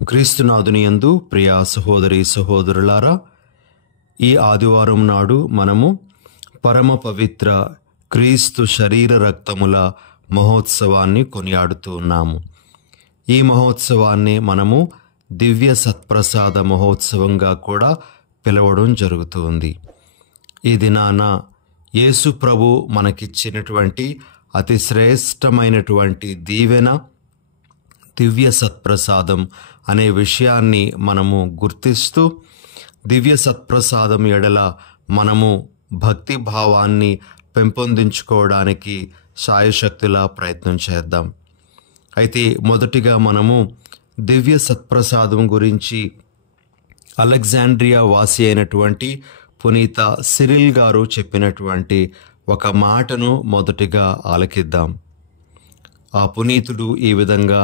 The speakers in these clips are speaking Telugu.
క్రీస్తునాథుని యందు ప్రియ సహోదరి సహోదరులారా, ఈ ఆదివారం నాడు మనము పరమ పవిత్ర క్రీస్తు శరీర రక్తముల మహోత్సవాన్ని కొనియాడుతూ ఉన్నాము. ఈ మహోత్సవాన్ని మనము దివ్య సత్ప్రసాద మహోత్సవంగా కూడా పిలవడం జరుగుతుంది. ఈ దినాన యేసు ప్రభు మనకిచ్చినటువంటి అతి శ్రేష్టమైనటువంటి దీవెన దివ్య సత్ప్రసాదం అనే విషయాన్ని మనము గుర్తిస్తూ, దివ్య సత్ప్రసాదం ఎడల మనము భక్తి భావాన్ని పెంపొందించుకోవడానికి శాయశక్తులా ప్రయత్నం చేద్దాం. అయితే మొదటిగా మనము దివ్య సత్ప్రసాదం గురించి అలెగ్జాండ్రియా వాసి అయినటువంటి పునీత సిరిల్ గారు చెప్పినటువంటి ఒక మాటను మొదటిగా ఆలకిద్దాం. ఆ పునీతుడు ఈ విధంగా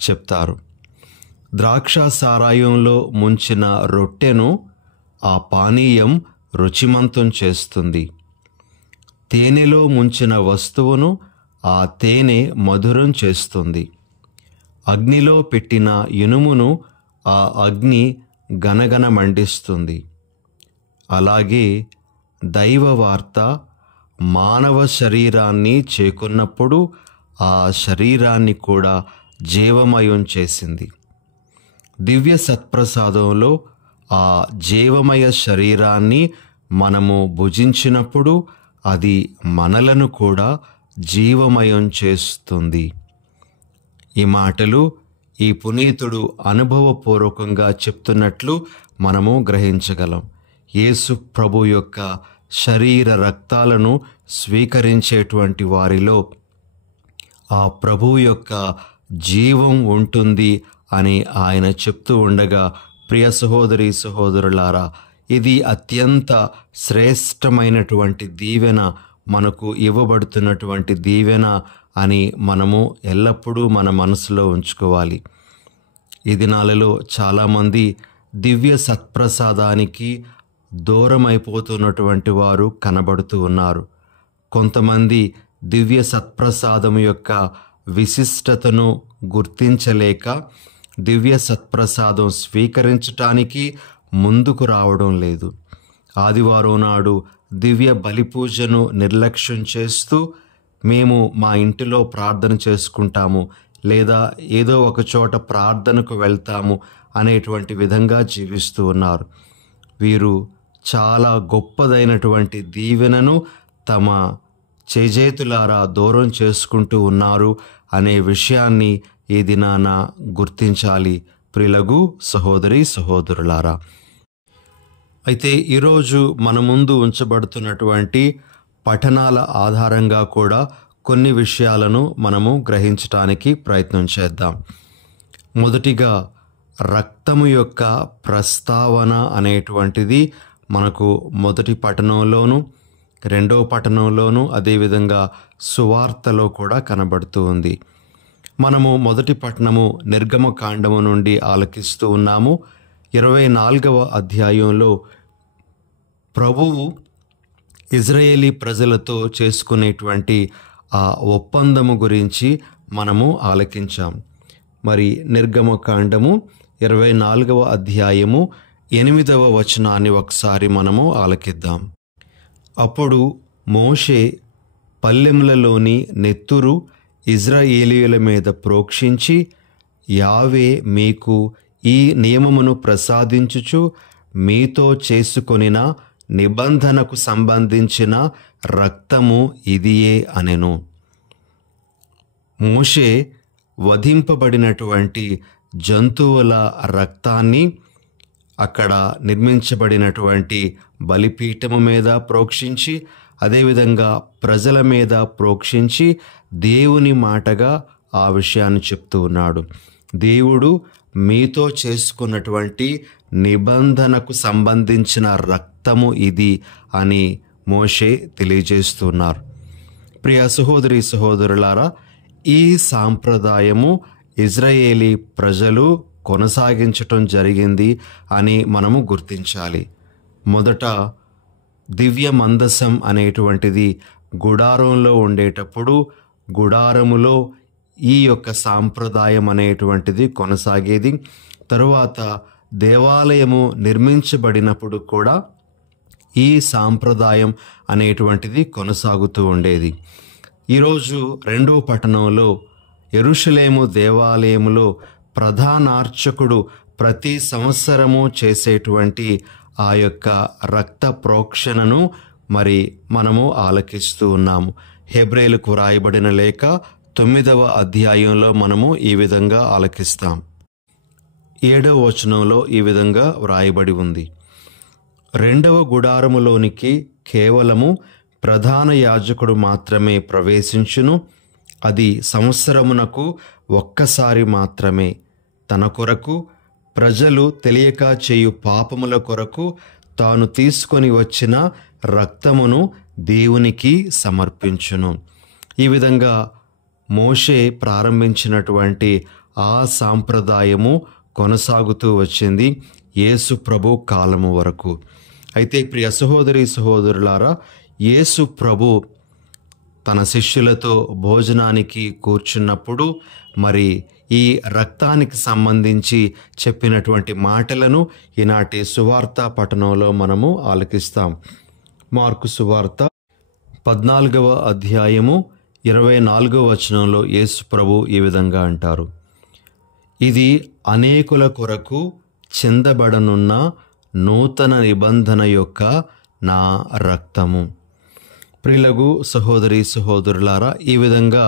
చెప్తారు: ద్రాక్ష సారాయంలో ముంచిన రొట్టెను ఆ పానీయం రుచిమంతం చేస్తుంది. తేనెలో ముంచిన వస్తువును ఆ తేనె మధురం చేస్తుంది. అగ్నిలో పెట్టిన ఇనుమును ఆ అగ్ని గనగన మండిస్తుంది. అలాగే దైవ వార్త మానవ శరీరాన్ని చేకొన్నప్పుడు ఆ శరీరాన్ని కూడా జీవమయం చేసింది. దివ్య సత్ప్రసాదంలో ఆ జీవమయ శరీరాన్ని మనము భుజించినప్పుడు అది మనలను కూడా జీవమయం చేస్తుంది. ఈ మాటలు ఈ పునీతుడు అనుభవపూర్వకంగా చెప్తున్నట్లు మనము గ్రహించగలం. యేసు ప్రభు యొక్క శరీర రక్తాలను స్వీకరించేటువంటి వారిలో ఆ ప్రభు యొక్క జీవం ఉంటుంది అని ఆయన చెప్తూ ఉండగా, ప్రియ సహోదరి సహోదరులారా, ఇది అత్యంత శ్రేష్టమైనటువంటి దీవెన, మనకు ఇవ్వబడుతున్నటువంటి దీవెన అని మనము ఎల్లప్పుడూ మన మనసులో ఉంచుకోవాలి. ఈ దినాలలో చాలామంది దివ్య సత్ప్రసాదానికి దూరం అయిపోతున్నటువంటి వారు కనబడుతూ ఉన్నారు. కొంతమంది దివ్య సత్ప్రసాదం యొక్క విశిష్టతను గుర్తించలేక దివ్య సత్ప్రసాదం స్వీకరించటానికి ముందుకు రావడం లేదు. ఆదివారం నాడు దివ్య బలిపూజను నిర్లక్ష్యం చేస్తూ, మేము మా ఇంటిలో ప్రార్థన చేసుకుంటాము లేదా ఏదో ఒక చోట ప్రార్థనకు వెళ్తాము అనేటువంటి విధంగా జీవిస్తూ ఉన్నారు. వీరు చాలా గొప్పదైనటువంటి దీవెనను తమ చేజేతులారా దూరం చేసుకుంటూ ఉన్నారు అనే విషయాన్ని ఈ దినాన గుర్తించాలి ప్రియులగు సహోదరి సహోదరులారా. అయితే ఈరోజు మన ముందు ఉంచబడుతున్నటువంటి పఠనాల ఆధారంగా కూడా కొన్ని విషయాలను మనము గ్రహించటానికి ప్రయత్నం చేద్దాం. మొదటిగా రక్తము యొక్క ప్రస్తావన అనేటువంటిది మనకు మొదటి పఠనంలోను, రెండవ పఠనంలోను, అదేవిధంగా సువార్తలో కూడా కనబడుతూ ఉంది. మనము మొదటి పఠనము నిర్గమకాండము నుండి ఆలకిస్తూ ఉన్నాము. 24వ అధ్యాయంలో ప్రభువు ఇజ్రాయేలీ ప్రజలతో చేసుకునేటువంటి ఆ ఒప్పందము గురించి మనము ఆలకించాం. మరి నిర్గమకాండము 24వ అధ్యాయము 8వ వచనాన్ని ఒకసారి మనము ఆలకిద్దాం. అప్పుడు మోషే పల్లెములలోని నెత్తురు ఇజ్రాయేలీయుల మీద ప్రోక్షించి, యావే మీకు ఈ నియమమును ప్రసాదించుచు మీతో చేసుకొనిన నిబంధనకు సంబంధించిన రక్తము ఇదియే అనెను. మోషే వధింపబడినటువంటి జంతువుల రక్తాన్ని అక్కడ నిర్మించబడినటువంటి బలిపీఠము మీద ప్రోక్షించి, అదేవిధంగా ప్రజల మీద ప్రోక్షించి దేవుని మాటగా ఆ విషయాన్ని చెప్తూ ఉన్నాడు. దేవుడు మీతో చేసుకున్నటువంటి నిబంధనకు సంబంధించిన రక్తము ఇది అని మోషే తెలియజేస్తున్నారు. ప్రియ సహోదరి సహోదరులారా, ఈ సాంప్రదాయము ఇజ్రాయేలీ ప్రజలు కొనసాగించటం జరిగింది అని మనము గుర్తించాలి. మొదట దివ్య మందసం అనేటువంటిది గుడారంలో ఉండేటప్పుడు గుడారములో ఈ యొక్క సాంప్రదాయం అనేటువంటిది కొనసాగేది. తరువాత దేవాలయము నిర్మించబడినప్పుడు కూడా ఈ సాంప్రదాయం అనేటువంటిది కొనసాగుతూ ఉండేది. ఈరోజు రెండవ పట్టణంలో యెరూషలేము దేవాలయములో ప్రధానార్చకుడు ప్రతి సంవత్సరము చేసేటువంటి ఆ యొక్క రక్త ప్రోక్షణను మరి మనము ఆలకిస్తూ ఉన్నాము. హెబ్రేయులకు వ్రాయబడిన లేఖ 9వ అధ్యాయంలో మనము ఈ విధంగా ఆలకిస్తాం. 7వ వచనంలో ఈ విధంగా వ్రాయబడి ఉంది. రెండవ గుడారములోనికి కేవలము ప్రధాన యాజకుడు మాత్రమే ప్రవేశించును. అది సంవత్సరమునకు ఒక్కసారి మాత్రమే. తన కొరకు, ప్రజలు తెలియక చేయు పాపముల కొరకు తాను తీసుకొని వచ్చిన రక్తమును దేవునికి సమర్పించును. ఈ విధంగా మోషే ప్రారంభించినటువంటి ఆ సాంప్రదాయము కొనసాగుతూ వచ్చింది యేసు ప్రభు కాలము వరకు. అయితే ప్రియ సహోదరి సహోదరులారా, యేసు ప్రభు తన శిష్యులతో భోజనానికి కూర్చున్నప్పుడు మరి ఈ రక్తానికి సంబంధించి చెప్పినటువంటి మాటలను ఈనాటి సువార్త పఠనంలో మనము ఆలకిస్తాం. మార్కు సువార్త 14వ అధ్యాయము 24వ వచనంలో యేసు ప్రభు ఈ విధంగా అంటారు, ఇది అనేకుల కొరకు చెందబడనున్న నూతన నిబంధన యొక్క నా రక్తము. ప్రియులగు సహోదరి సహోదరులారా, ఈ విధంగా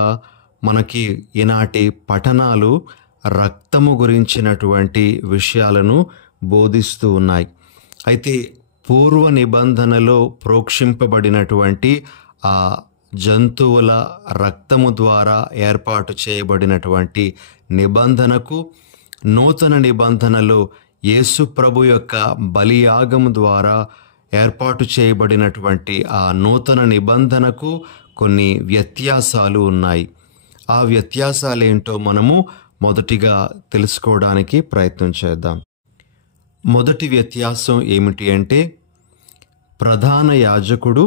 మనకి ఈనాటి పఠనాలు రక్తము గురించినటువంటి విషయాలను బోధిస్తూ ఉన్నాయి. అయితే పూర్వ నిబంధనలో ప్రోక్షింపబడినటువంటి ఆ జంతువుల రక్తము ద్వారా ఏర్పాటు చేయబడినటువంటి నిబంధనకు, నూతన నిబంధనలో యేసు ప్రభు యొక్క బలియాగము ద్వారా ఏర్పాటు చేయబడినటువంటి ఆ నూతన నిబంధనకు కొన్ని వ్యత్యాసాలు ఉన్నాయి. ఆ వ్యత్యాసాలేంటో మనము మొదటిగా తెలుసుకోవడానికి ప్రయత్నం చేద్దాం. మొదటి వ్యత్యాసం ఏమిటి అంటే, ప్రధాన యాజకుడు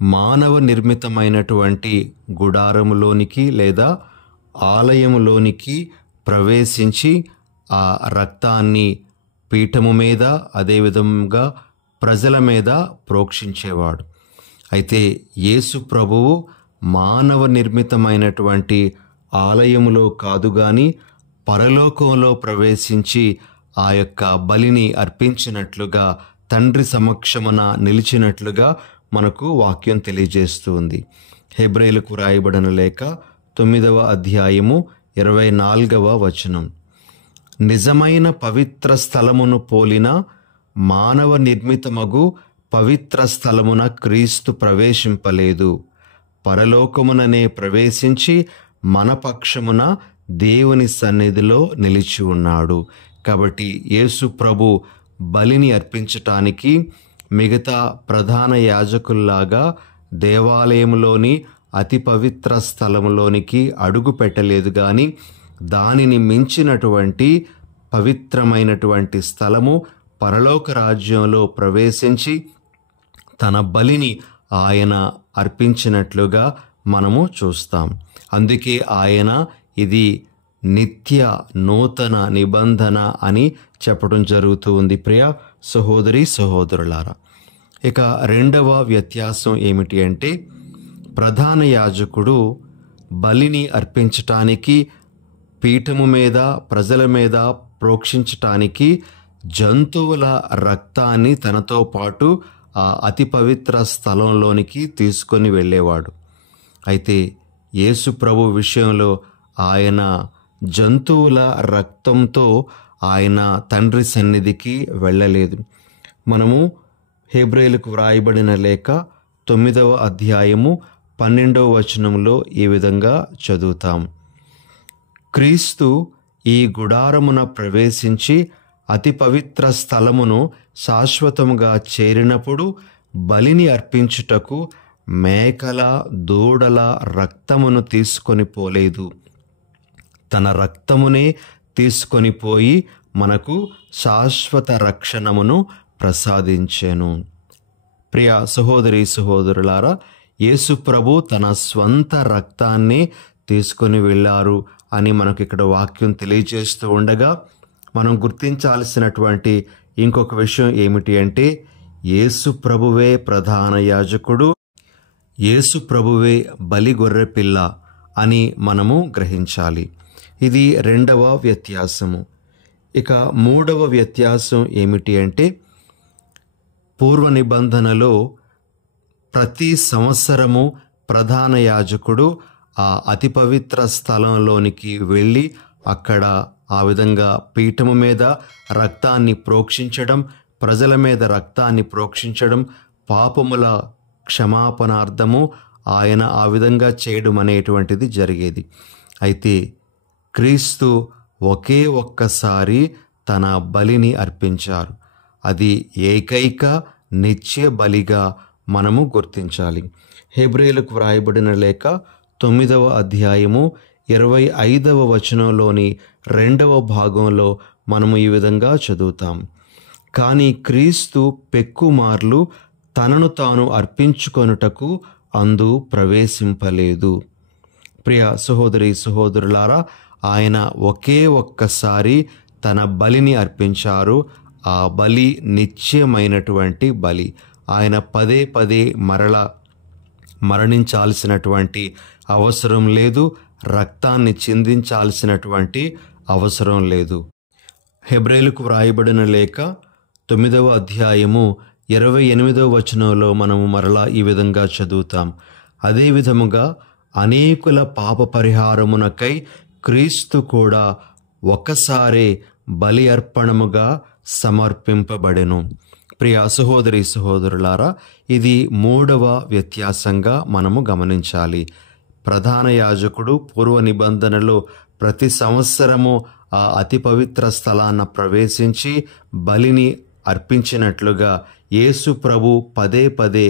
మానవ నిర్మితమైనటువంటి గుడారములోనికి లేదా ఆలయములోనికి ప్రవేశించి ఆ రక్తాన్ని పీఠము మీద, అదేవిధంగా ప్రజల మీద ప్రోక్షించేవాడు. అయితే యేసు ప్రభువు మానవ నిర్మితమైనటువంటి ఆలయములో కాదు గాని పరలోకంలో ప్రవేశించి ఆ యొక్క బలిని అర్పించినట్లుగా, తండ్రి సమక్షమున నిలిచినట్లుగా మనకు వాక్యం తెలియజేస్తుంది. హెబ్రేయులకు రాయబడిన లేఖ 9వ అధ్యాయము 24వ వచనం, నిజమైన పవిత్ర స్థలమును పోలిన మానవ నిర్మితమగు పవిత్ర స్థలమున క్రీస్తు ప్రవేశింపలేదు. పరలోకముననే ప్రవేశించి మన పక్షమున దేవుని సన్నిధిలో నిలిచి ఉన్నాడు. కాబట్టి యేసు ప్రభు బలిని అర్పించటానికి మిగతా ప్రధాన యాజకుల్లాగా దేవాలయంలోని అతి పవిత్ర స్థలములోనికి అడుగు పెట్టలేదు కానీ దానిని మించినటువంటి పవిత్రమైనటువంటి స్థలము పరలోక రాజ్యంలో ప్రవేశించి తన బలిని ఆయన అర్పించినట్లుగా మనము చూస్తాం. అందుకే ఆయన ఇది నిత్య నూతన నిబంధన అని చెప్పడం జరుగుతూ ఉంది. ప్రియ సహోదరి సహోదరులారా, ఇక రెండవ వ్యత్యాసం ఏమిటి అంటే, ప్రధాన యాజకుడు బలిని అర్పించటానికి, పీఠము మీద ప్రజల మీద ప్రోక్షించటానికి జంతువుల రక్తాన్ని తనతో పాటు ఆ అతి పవిత్ర స్థలంలోనికి తీసుకొని వెళ్ళేవాడు. అయితే యేసు ప్రభు విషయంలో ఆయన జంతువుల రక్తంతో ఆయన తండ్రి సన్నిధికి వెళ్ళలేదు. మనము హెబ్రేయులకు వ్రాయబడిన లేఖ 9వ అధ్యాయము 12వ వచనంలో ఈ విధంగా చదువుతాం, క్రీస్తు ఈ గుడారమున ప్రవేశించి అతి పవిత్ర స్థలమును శాశ్వతముగా చేరినప్పుడు బలిని అర్పించుటకు మేకల దూడల రక్తమును తీసుకొని పోలేదు, తన రక్తమునే తీసుకొని పోయి మనకు శాశ్వత రక్షణమును ప్రసాదించెను. ప్రియ సహోదరి సహోదరులారా, యేసు ప్రభు తన స్వంత రక్తాన్ని తీసుకొని వెళ్ళారు అని మనకు ఇక్కడ వాక్యం తెలియజేస్తూ ఉండగా, మనం గుర్తించాల్సినటువంటి ఇంకొక విషయం ఏమిటి అంటే, యేసు ప్రభువే ప్రధాన యాజకుడు, యేసు ప్రభువే బలి గొర్రెపిల్ల అని మనము గ్రహించాలి. ఇది రెండవ వ్యత్యాసము. ఇక మూడవ వ్యత్యాసం ఏమిటి అంటే, పూర్వ నిబంధనలో ప్రతి సంవత్సరము ప్రధాన యాజకుడు ఆ అతి పవిత్ర స్థలంలోనికి వెళ్ళి అక్కడ ఆ విధంగా పీఠము మీద రక్తాన్ని ప్రోక్షించడం, ప్రజల మీద రక్తాన్ని ప్రోక్షించడం, పాపముల క్షమాపణార్థము ఆయన ఆ విధంగా చేయడం అనేటువంటిది జరిగేది. అయితే క్రీస్తు ఒకే ఒక్కసారి తన బలిని అర్పించారు. అది ఏకైక నిత్య బలిగా మనము గుర్తించాలి. హెబ్రీయులకు వ్రాయబడిన లేఖ 9వ అధ్యాయము 25వ వచనంలోని 2వ భాగంలో మనము ఈ విధంగా చదువుతాం. కానీ క్రీస్తు పెక్కుమార్లు తనను తాను అర్పించుకొనుటకు అందు ప్రవేశింపలేదు. ప్రియ సహోదరి సహోదరులారా, ఆయన ఒకే ఒక్కసారి తన బలిని అర్పించారు. ఆ బలి నిత్యమైనటువంటి బలి. ఆయన పదే పదే మరణించాల్సినటువంటి అవసరం లేదు, రక్తాన్ని చిందించాల్సినటువంటి అవసరం లేదు. హెబ్రీయులకు వ్రాయబడిన లేఖ 9వ అధ్యాయము 28వ వచనంలో మనము మరలా ఈ విధంగా చదువుతాం. అదే విధముగా అనేకుల పాప పరిహారమునకై క్రీస్తు కూడా ఒకసారే బలి అర్పణముగా సమర్పింపబడెను. ప్రియ సహోదరి సహోదరులారా, ఇది మూడవ వ్యత్యాసంగా మనము గమనించాలి. ప్రధాన యాజకుడు పూర్వ నిబంధనలో ప్రతి సంవత్సరము ఆ అతి పవిత్ర స్థలాన్న ప్రవేశించి బలిని అర్పించినట్లుగా యేసు ప్రభు పదే పదే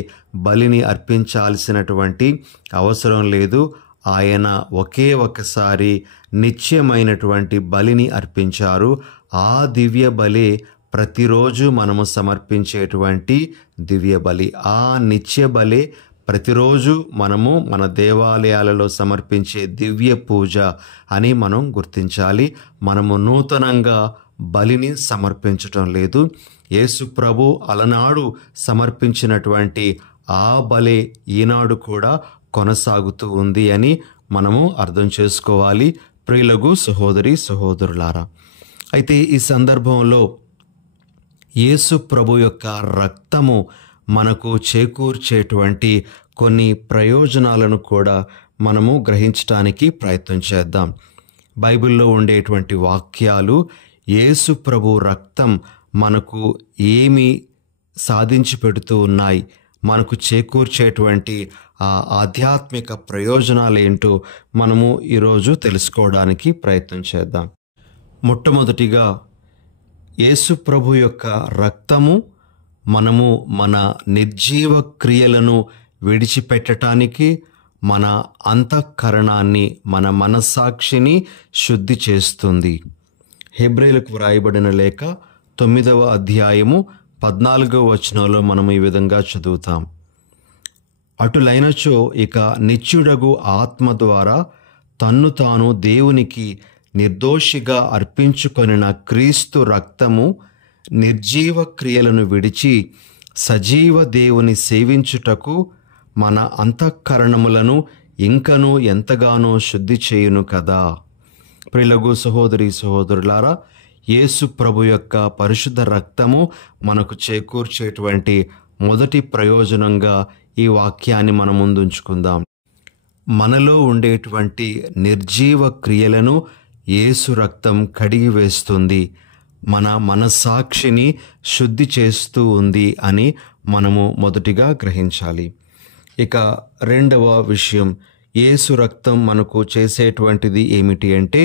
బలిని అర్పించాల్సినటువంటి అవసరం లేదు. ఆయన ఒకే ఒకసారి నిత్యమైనటువంటి బలిని అర్పించారు. ఆ దివ్య బలే ప్రతిరోజు మనము సమర్పించేటువంటి దివ్య బలి. ఆ నిత్య బలే ప్రతిరోజు మనము మన దేవాలయాలలో సమర్పించే దివ్య పూజ అని మనం గుర్తించాలి. మనము నూతనంగా బలిని సమర్పించటం లేదు. యేసు ప్రభు అలనాడు సమర్పించినటువంటి ఆ బలే ఈనాడు కూడా కొనసాగుతూ ఉంది అని మనము అర్థం చేసుకోవాలి. ప్రియులకు సహోదరి సహోదరులారా, అయితే ఈ సందర్భంలో యేసు ప్రభు యొక్క రక్తము మనకు చేకూర్చేటువంటి కొన్ని ప్రయోజనాలను కూడా మనము గ్రహించడానికి ప్రయత్నం చేద్దాం. బైబిల్లో ఉండేటువంటి వాక్యాలు యేసు ప్రభు రక్తం మనకు ఏమి సాధించి పెడుతూ ఉన్నాయి, మనకు చేకూర్చేటువంటి ఆ ఆధ్యాత్మిక ప్రయోజనాలు ఏంటో మనము ఈరోజు తెలుసుకోవడానికి ప్రయత్నం చేద్దాం. మొట్టమొదటిగా, యేసు ప్రభు యొక్క రక్తము మనము మన నిర్జీవ క్రియలను విడిచిపెట్టడానికి, మన అంతఃకరణాన్ని, మన మనస్సాక్షిని శుద్ధి చేస్తుంది. హెబ్రీయులకు వ్రాయబడిన లేఖ 9వ అధ్యాయము 14వ వచనంలో మనం ఈ విధంగా చదువుతాం. అటులైనచో ఇక నిత్యుడగు ఆత్మ ద్వారా తన్ను తాను దేవునికి నిర్దోషిగా అర్పించుకొనిన క్రీస్తు రక్తము నిర్జీవ క్రియలను విడిచి సజీవ దేవుని సేవించుటకు మన అంతఃకరణములను ఇంకనూ ఎంతగానో శుద్ధి చేయును కదా. ప్రియులకు సహోదరి సహోదరులారా, యేసు ప్రభు యొక్క పరిశుద్ధ రక్తము మనకు చేకూర్చేటువంటి మొదటి ప్రయోజనంగా ఈ వాక్యాన్ని మనం ముందుంచుకుందాం. మనలో ఉండేటువంటి నిర్జీవ క్రియలను యేసు రక్తం కడిగి వేస్తుంది, మన మనస్సాక్షిని శుద్ధి చేస్తూ ఉంది అని మనము మొదటిగా గ్రహించాలి. ఇక రెండవ విషయం, యేసు రక్తం మనకు చేసేటువంటిది ఏమిటి అంటే,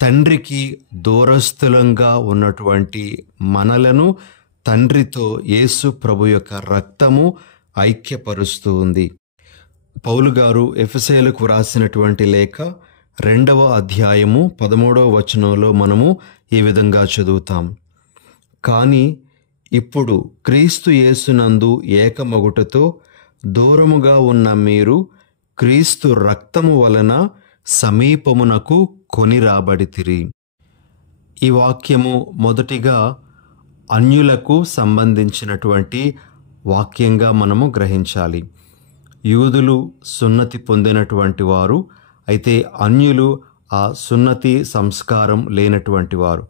తండ్రికి దూరస్థులంగా ఉన్నటువంటి మనలను తండ్రితో యేసు ప్రభు యొక్క రక్తము ఐక్యపరుస్తూ ఉంది. పౌలు గారు ఎఫెసీయులకు వ్రాసినటువంటి లేఖ 2వ అధ్యాయము 13వ వచనంలో మనము ఈ విధంగా చదువుతాం. కానీ ఇప్పుడు క్రీస్తు యేసునందు ఏకమగుటతో దూరముగా ఉన్న మీరు క్రీస్తు రక్తము వలన సమీపమునకు కొని రాబడితిరి. ఈ వాక్యము మొదటిగా అన్యులకు సంబంధించినటువంటి వాక్యంగా మనము గ్రహించాలి. యూదులు సున్నతి పొందినటువంటి వారు, అయితే అన్యులు ఆ సున్నతి సంస్కారం లేనటువంటి వారు.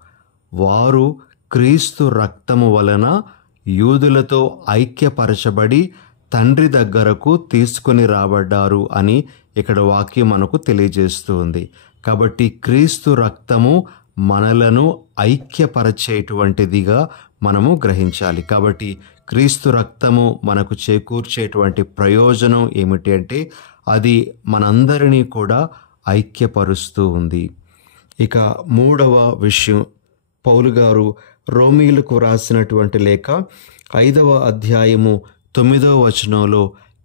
వారు క్రీస్తు రక్తము వలన యూదులతో ఐక్యపరచబడి తండ్రి దగ్గరకు తీసుకొని రాబడ్డారు అని ఇక్కడ వాక్యం మనకు తెలియజేస్తూ ఉంది. కాబట్టి క్రీస్తు రక్తము మనలను ఐక్యపరచేటువంటిదిగా మనము గ్రహించాలి. కాబట్టి క్రీస్తు రక్తము మనకు చేకూర్చేటువంటి ప్రయోజనం ఏమిటి అంటే అది మనందరినీ కూడా ఐక్యపరుస్తూ ఉంది. ఇక మూడవ విషయం, పౌలు గారు రోమీయులకు వ్రాసినటువంటి లేఖ 5వ అధ్యాయము 9వ వచనంలో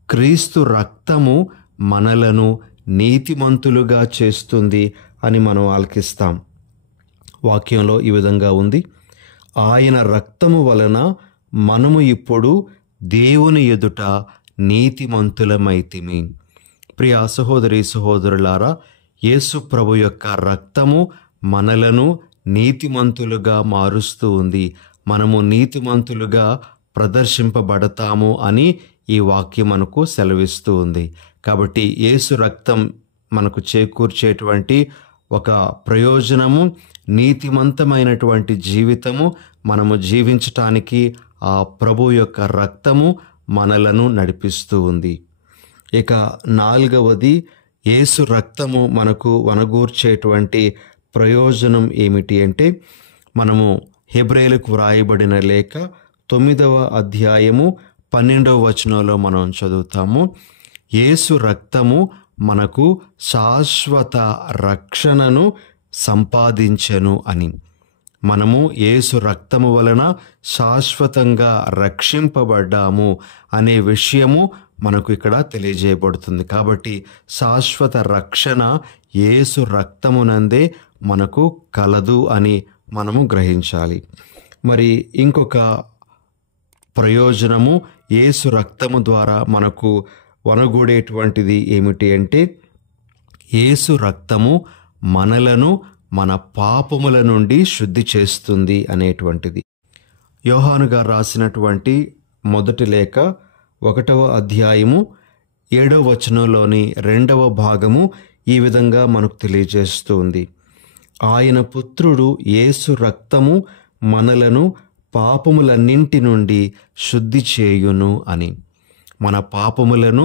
క్రీస్తు రక్తము మనలను నీతిమంతులుగా చేస్తుంది అని మనం ఆలకిస్తాం. వాక్యంలో ఈ విధంగా ఉంది, ఆయన రక్తము వలన మనము ఇప్పుడు దేవుని ఎదుట నీతిమంతులమైతిమి. ప్రియ సహోదరి సహోదరులారా, యేసు ప్రభు యొక్క రక్తము మనలను నీతిమంతులుగా మారుస్తూ ఉంది. మనము నీతిమంతులుగా ప్రదర్శింపబడతాము అని ఈ వాక్యం మనకు సెలవిస్తూ ఉంది. కాబట్టి యేసు రక్తం మనకు చేకూర్చేటువంటి ఒక ప్రయోజనము, నీతిమంతమైనటువంటి జీవితము మనము జీవించటానికి ఆ ప్రభు యొక్క రక్తము మనలను నడిపిస్తూ ఉంది. ఇక 4వది, యేసు రక్తము మనకు వనగూర్చేటువంటి ప్రయోజనం ఏమిటి అంటే మనము హెబ్రేయులకు వ్రాయబడిన లేఖ 9వ అధ్యాయము 12వ వచనంలో మనం చదువుతాము, యేసు రక్తము మనకు శాశ్వత రక్షణను సంపాదించెను అని. మనము యేసు రక్తము వలన శాశ్వతంగా రక్షింపబడ్డాము అనే విషయము మనకు ఇక్కడ తెలియజేయబడుతుంది. కాబట్టి శాశ్వత రక్షణ యేసు రక్తమునందే మనకు కలదు అని మనము గ్రహించాలి. మరి ఇంకొక ప్రయోజనము యేసు రక్తము ద్వారా మనకు వనగూడేటువంటిది ఏమిటి అంటే యేసు రక్తము మనలను మన పాపముల నుండి శుద్ధి చేస్తుంది అనేటువంటిది. యోహాను గారు రాసినటువంటి మొదటి లేఖ 1వ అధ్యాయము 7వ వచనంలోని 2వ భాగము ఈ విధంగా మనకు తెలియజేస్తుంది, ఆయన పుత్రుడు యేసు రక్తము మనలను పాపములన్నింటి నుండి శుద్ధి చేయును అని. మన పాపములను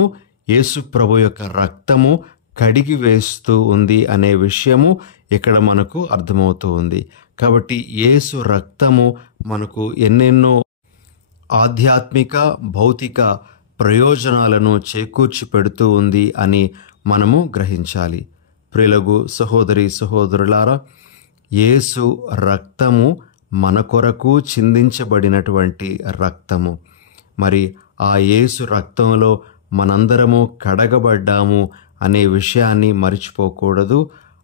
యేసు ప్రభు యొక్క రక్తము కడిగి వేస్తూ ఉంది అనే విషయము ఇక్కడ మనకు అర్థమవుతూ ఉంది. కాబట్టి యేసు రక్తము మనకు ఎన్నెన్నో ఆధ్యాత్మిక భౌతిక ప్రయోజనాలను చేకూర్చి పెడుతూ ఉంది అని మనము గ్రహించాలి. ప్రియులగు సహోదరి సహోదరులారా, యేసు రక్తము మన కొరకు చిందించబడినటువంటి రక్తము. మరి ఆ యేసు రక్తంలో మనందరము కడగబడ్డాము అనే విషయాన్ని మరిచిపోకూడదు.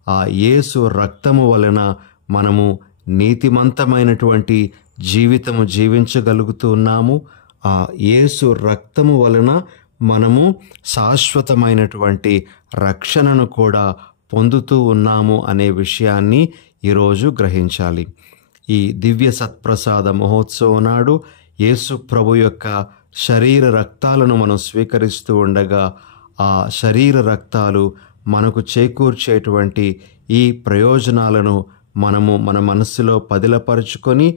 ఆ యేసు రక్తము వలన మనము నీతిమంతమైనటువంటి జీవితము జీవించగలుగుతూ ఉన్నాము. ఆ యేసు రక్తము వలన మనము శాశ్వతమైనటువంటి రక్షణను కూడా పొందుతూ ఉన్నాము అనే విషయాన్ని ఈరోజు గ్రహించాలి. ఈ దివ్య సత్ప్రసాద మహోత్సవం నాడు యేసు ప్రభు యొక్క శరీర రక్తాలను మనం స్వీకరిస్తూ ఉండగా ఆ శరీర రక్తాలు మనకు చేకూర్చేటువంటి ఈ ప్రయోజనాలను మనము మన మనస్సులో పదిలపరుచుకొని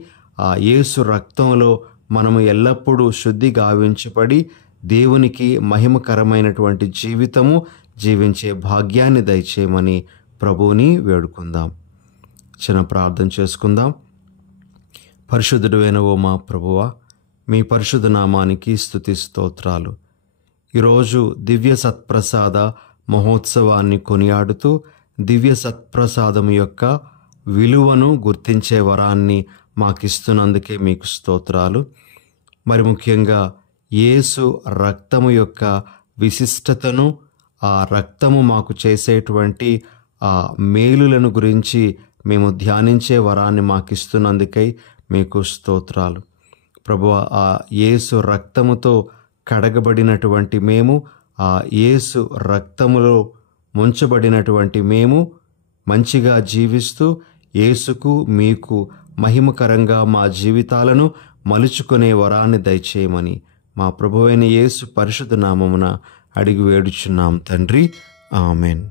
ఆ యేసు రక్తంలో మనము ఎల్లప్పుడూ శుద్ధి గావించబడి దేవునికి మహిమకరమైనటువంటి జీవితము జీవించే భాగ్యాన్ని దయచేయమని ప్రభువుని వేడుకుందాం. చిన్న ప్రార్థన చేసుకుందాం. పరిశుద్ధుడైన ఓ మా ప్రభువా, మీ పరిశుద్ధ నామానికి స్తుతి స్తోత్రాలు. ఈరోజు దివ్య సత్ప్రసాద మహోత్సవాన్ని కొనియాడుతూ దివ్య సత్ప్రసాదం యొక్క విలువను గుర్తించే వరాన్ని మాకిస్తున్నందుకే మీకు స్తోత్రాలు. మరి ముఖ్యంగా యేసు రక్తము యొక్క విశిష్టతను, ఆ రక్తము మాకు చేసేటువంటి ఆ మేలులను గురించి మేము ధ్యానించే వరాన్ని మాకిస్తున్నందుకై మీకు స్తోత్రాలు. ప్రభువా, ఆ యేసు రక్తముతో కడగబడినటువంటి మేము ఆ యేసు రక్తములో ముంచబడినటువంటి మేము మంచిగా జీవిస్తూ యేసుకు మీకు మహిమకరంగా మా జీవితాలను మలుచుకునే వరాన్ని దయచేయమని మా ప్రభువైన యేసు పరిశుద్ధ నామమున అడిగి వేడుచున్నాం తండ్రి. ఆమెన్.